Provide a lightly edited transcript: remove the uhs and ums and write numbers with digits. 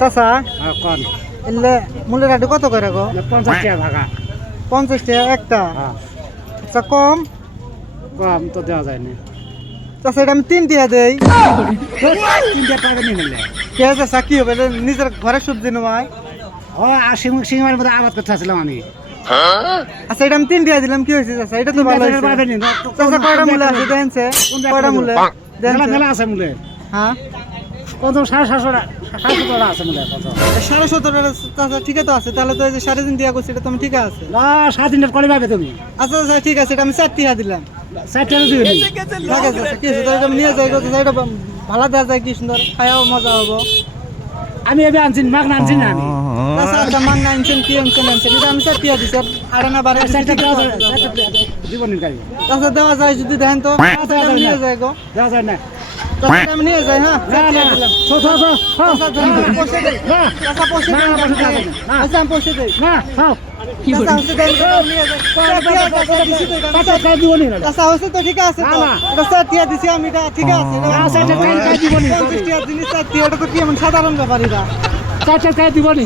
চাচা কোন এলে মূলের হাটে কত করে গো? 50 টাকা ভাগা। 50 টাকা একটা। হ্যাঁ আচ্ছা কম কম তো দেওয়া যায় না। চাচা এটা আমি 3 টাকা দেই। 3 টাকা নিয়ে নিলে কে চাচা কি হবে? এটা নিজের ঘরে সবজি নয়। ও আশি মুখ সিংহের মধ্যে আবাদ করতে আসলাম আমি। আচ্ছা এটা আমি 3 টাকা দিলাম কি হয়েছে চাচা? এটা তো ভালো হয়েছে। চাচা কয়টা মূলে আছে দেখেনছে? কয়টা মূলে মেলা দেখেনছে? মেলা আছে মূলে হ্যাঁ কত 750 আছে মূলে কত 17.5 টাকা চাচা ঠিক আছে তো আছে তাহলে তো এই যে 3.5 টাকা করছে এটা তো আমি ঠিক আছে। না 7 দিনের করে পাবে তুমি আচ্ছা আচ্ছা ঠিক আছে এটা আমি 4 টাকা দিলাম। 60 টাকা দিবি ঠিক আছে চাচা কি আছে তো এটা আমি নিয়ে যাই গো চাচা এটা ভালো দেওয়া যায় কি সুন্দর খায়াও মজা হবো। আমি এবে আনছি মাগ না আনছি না আমি চাচা একটা মাংনা আনছেন কি আনছেন এটা আমি 4 টাকা দিছি আর না বারে জীবনের গাড়ি চাচা দেওয়া যায় যদি দেন তো চাচা এটা আমি নিয়ে যাই গো দেওয়া যায় না চাচা এটা আমি নিয়ে যাই হ্যাঁ 4 না টাকা না দিলাম। চাচা পয়সা দেই না চাচা পয়সা দেই আচ্ছা আমি পয়সা দেই না খাও চাচা হচ্ছে দেন আমি নিয়ে যাই চাচা খাই দিব না চাচা হচ্ছে তো ঠিক আছে তো এটা 4 টাকা দিছি আমি এটা ঠিক আছে এটা 4 টাকা খাই দিব না 50 টাকা জিনিস 4 টাকা এটা তো কি এমন সাধারণ ব্যাপার এটা চাচা খাই দিব না